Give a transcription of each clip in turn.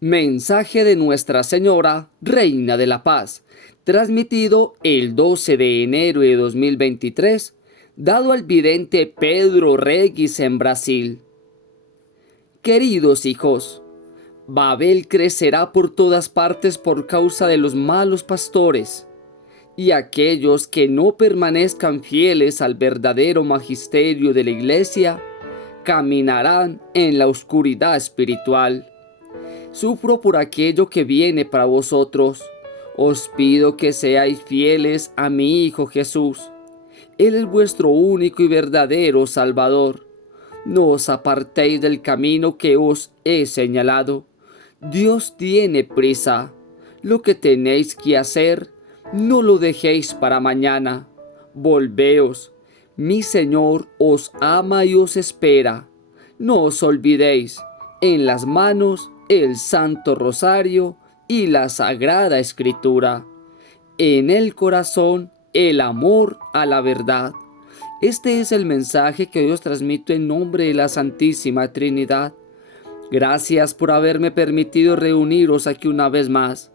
Mensaje de Nuestra Señora, Reina de la Paz, transmitido el 12 de enero de 2023, dado al vidente Pedro Regis en Brasil. Queridos hijos, Babel crecerá por todas partes por causa de los malos pastores, y aquellos que no permanezcan fieles al verdadero magisterio de la Iglesia caminarán en la oscuridad espiritual. Sufro por aquello que viene para vosotros. Os pido que seáis fieles a mi Hijo Jesús. Él es vuestro único y verdadero Salvador. No os apartéis del camino que os he señalado. Dios tiene prisa. Lo que tenéis que hacer, no lo dejéis para mañana. Volveos. Mi Señor os ama y os espera. No os olvidéis. En las manos el Santo Rosario y la Sagrada Escritura. En el corazón el amor a la verdad. Este es el mensaje que Dios transmite en nombre de la Santísima Trinidad. Gracias por haberme permitido reuniros aquí una vez más.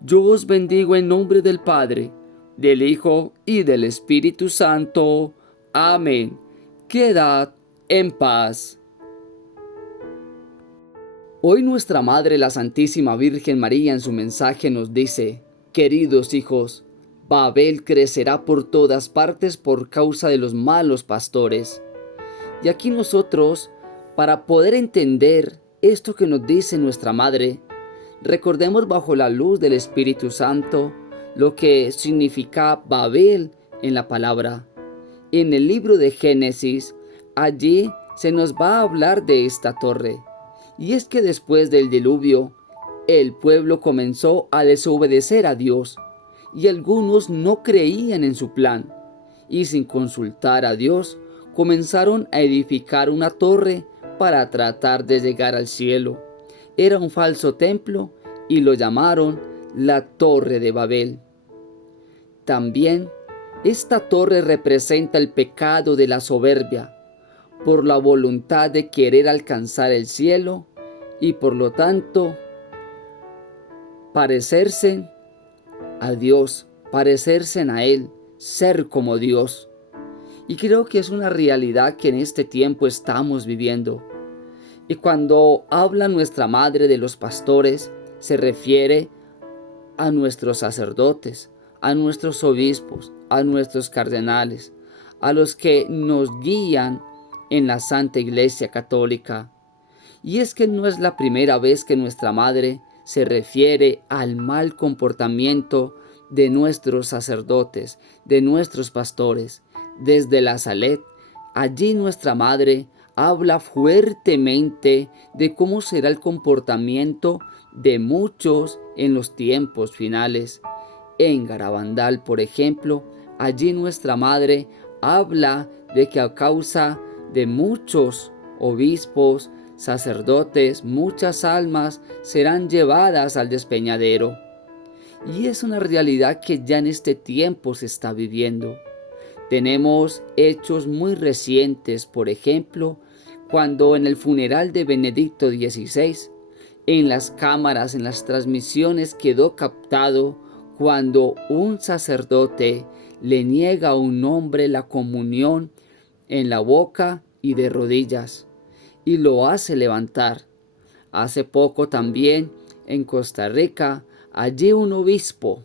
Yo os bendigo en nombre del Padre, del Hijo y del Espíritu Santo. Amén. Quedad en paz. Hoy nuestra Madre, la Santísima Virgen María, en su mensaje nos dice: queridos hijos, Babel crecerá por todas partes por causa de los malos pastores. Y aquí nosotros, para poder entender esto que nos dice nuestra Madre, recordemos bajo la luz del Espíritu Santo lo que significa Babel en la palabra. En el libro de Génesis, allí se nos va a hablar de esta torre. Y es que después del diluvio, el pueblo comenzó a desobedecer a Dios, y algunos no creían en su plan, y sin consultar a Dios, comenzaron a edificar una torre para tratar de llegar al cielo. Era un falso templo y lo llamaron la Torre de Babel. También, esta torre representa el pecado de la soberbia, por la voluntad de querer alcanzar el cielo y por lo tanto parecerse a Dios, parecerse a Él, ser como Dios. Y creo que es una realidad que en este tiempo estamos viviendo. Y cuando habla nuestra Madre de los pastores, se refiere a nuestros sacerdotes, a nuestros obispos, a nuestros cardenales, a los que nos guían en la Santa Iglesia Católica. Y es que no es la primera vez que nuestra Madre se refiere al mal comportamiento de nuestros sacerdotes, de nuestros pastores. Desde la Salet, allí nuestra Madre habla fuertemente de cómo será el comportamiento de muchos en los tiempos finales. En Garabandal, por ejemplo, allí nuestra Madre habla de que a causa de muchos obispos, sacerdotes, muchas almas serán llevadas al despeñadero. Y es una realidad que ya en este tiempo se está viviendo. Tenemos hechos muy recientes, por ejemplo, cuando en el funeral de Benedicto XVI, en las cámaras, en las transmisiones quedó captado cuando un sacerdote le niega a un hombre la comunión en la boca y de rodillas, y lo hace levantar. Hace poco también en Costa Rica, allí un obispo,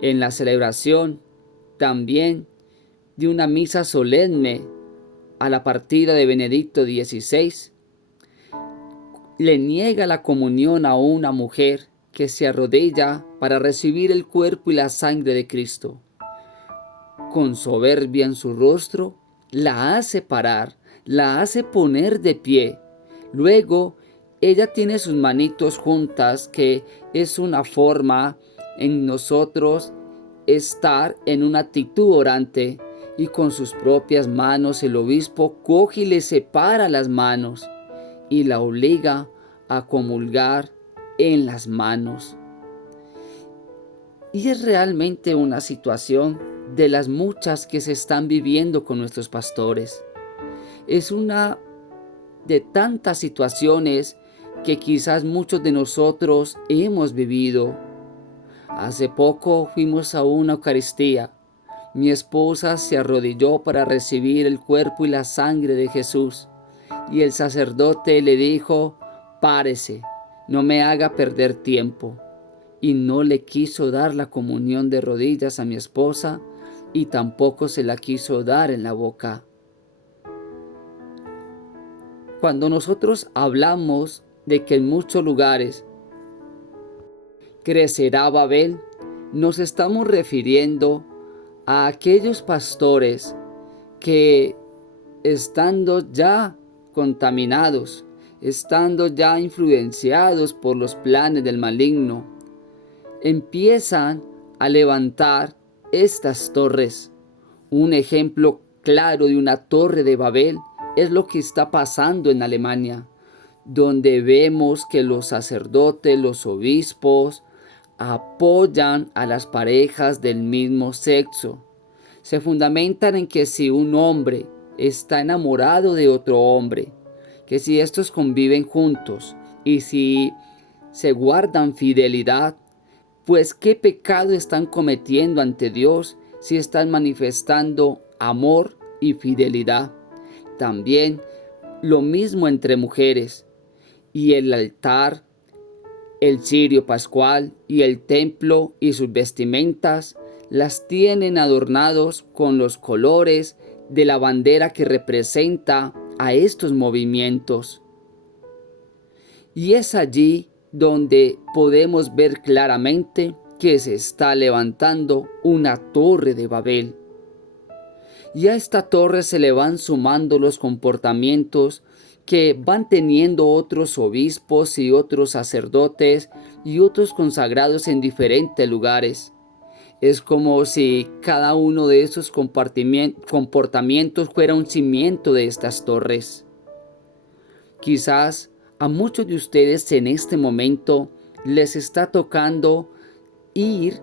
en la celebración también de una misa solemne a la partida de Benedicto XVI, le niega la comunión a una mujer que se arrodilla para recibir el cuerpo y la sangre de Cristo. Con soberbia en su rostro, la hace parar, la hace poner de pie. Luego, ella tiene sus manitos juntas, que es una forma en nosotros estar en una actitud orante, y con sus propias manos el obispo coge y le separa las manos y la obliga a comulgar en las manos. Y es realmente una situación de las muchas que se están viviendo con nuestros pastores. Es una de tantas situaciones que quizás muchos de nosotros hemos vivido. Hace poco fuimos a una Eucaristía. Mi esposa se arrodilló para recibir el cuerpo y la sangre de Jesús, y el sacerdote le dijo: párese, no me haga perder tiempo. Y no le quiso dar la comunión de rodillas a mi esposa, y tampoco se la quiso dar en la boca. Cuando nosotros hablamos de que en muchos lugares crecerá Babel, nos estamos refiriendo a aquellos pastores que, estando ya contaminados, estando ya influenciados por los planes del maligno, empiezan a levantar estas torres. Un ejemplo claro de una torre de Babel es lo que está pasando en Alemania, donde vemos que los sacerdotes, los obispos, apoyan a las parejas del mismo sexo. Se fundamentan en que si un hombre está enamorado de otro hombre, que si estos conviven juntos y si se guardan fidelidad, pues qué pecado están cometiendo ante Dios si están manifestando amor y fidelidad. También lo mismo entre mujeres. Y el altar, el cirio pascual y el templo y sus vestimentas las tienen adornados con los colores de la bandera que representa a estos movimientos. Y es allí donde podemos ver claramente que se está levantando una torre de Babel. Y a esta torre se le van sumando los comportamientos que van teniendo otros obispos y otros sacerdotes y otros consagrados en diferentes lugares. Es como si cada uno de esos comportamientos fuera un cimiento de estas torres. Quizás a muchos de ustedes en este momento les está tocando ir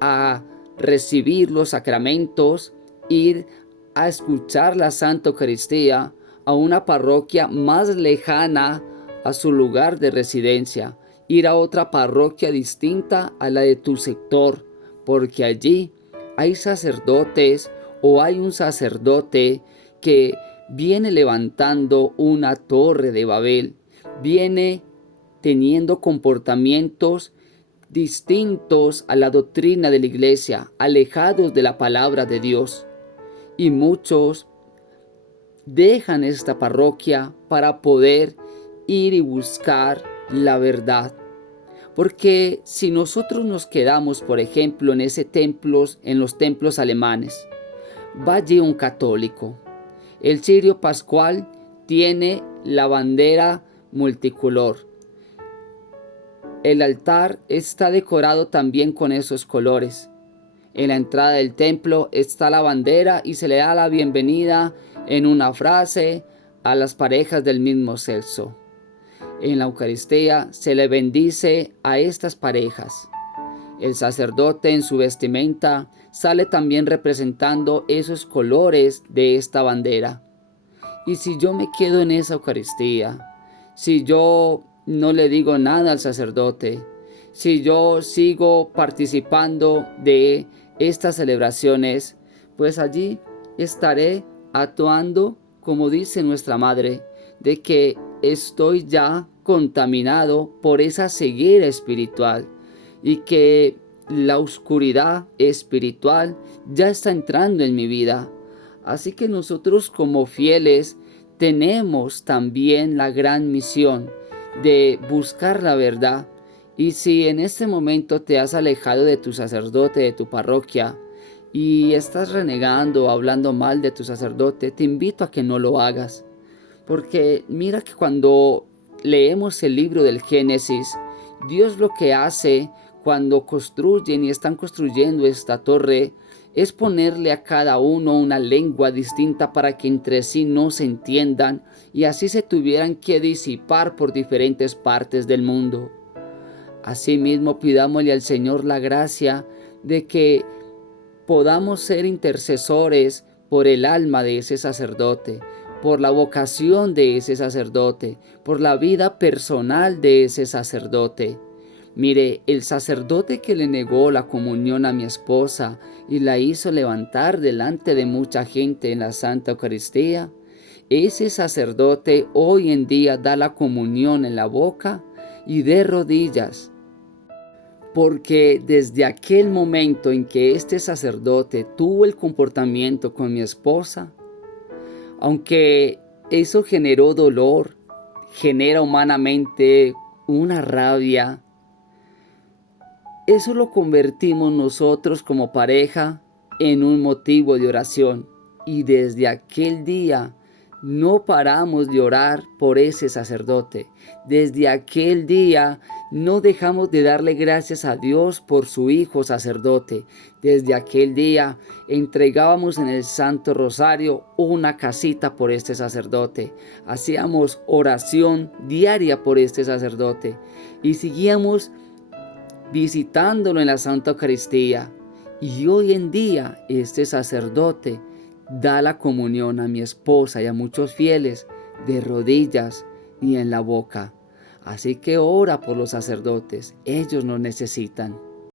a recibir los sacramentos, ir a escuchar la Santa Eucaristía a una parroquia más lejana a su lugar de residencia, ir a otra parroquia distinta a la de tu sector, porque allí hay sacerdotes o hay un sacerdote que viene levantando una torre de Babel, viene teniendo comportamientos distintos a la doctrina de la iglesia, alejados de la palabra de Dios. Y muchos dejan esta parroquia para poder ir y buscar la verdad. Porque si nosotros nos quedamos, por ejemplo, en los templos alemanes, va allí un católico. El cirio pascual tiene la bandera multicolor. El altar está decorado también con esos colores. En la entrada del templo está la bandera y se le da la bienvenida en una frase a las parejas del mismo sexo. En la Eucaristía se le bendice a estas parejas. El sacerdote en su vestimenta sale también representando esos colores de esta bandera. Y si yo me quedo en esa Eucaristía, si yo no le digo nada al sacerdote, si yo sigo participando de estas celebraciones, pues allí estaré actuando como dice nuestra madre, de que estoy ya contaminado por esa ceguera espiritual y que la oscuridad espiritual ya está entrando en mi vida. Así que nosotros como fieles tenemos también la gran misión de buscar la verdad. Y si en este momento te has alejado de tu sacerdote, de tu parroquia, y estás renegando o hablando mal de tu sacerdote, te invito a que no lo hagas. Porque mira que cuando leemos el libro del Génesis, Dios lo que hace cuando construyen y están construyendo esta torre es ponerle a cada uno una lengua distinta para que entre sí no se entiendan y así se tuvieran que disipar por diferentes partes del mundo. Asimismo, pidámosle al Señor la gracia de que podamos ser intercesores por el alma de ese sacerdote, por la vocación de ese sacerdote, por la vida personal de ese sacerdote. Mire, el sacerdote que le negó la comunión a mi esposa y la hizo levantar delante de mucha gente en la Santa Eucaristía, ese sacerdote hoy en día da la comunión en la boca y de rodillas. Porque desde aquel momento en que este sacerdote tuvo el comportamiento con mi esposa, aunque eso generó dolor, genera humanamente una rabia, eso lo convertimos nosotros como pareja en un motivo de oración. Y desde aquel día no paramos de orar por ese sacerdote. Desde aquel día no dejamos de darle gracias a Dios por su hijo sacerdote. Desde aquel día entregábamos en el Santo Rosario una casita por este sacerdote. Hacíamos oración diaria por este sacerdote y seguíamos visitándolo en la Santa Eucaristía. Y hoy en día este sacerdote da la comunión a mi esposa y a muchos fieles de rodillas y en la boca. Así que ora por los sacerdotes, ellos nos necesitan.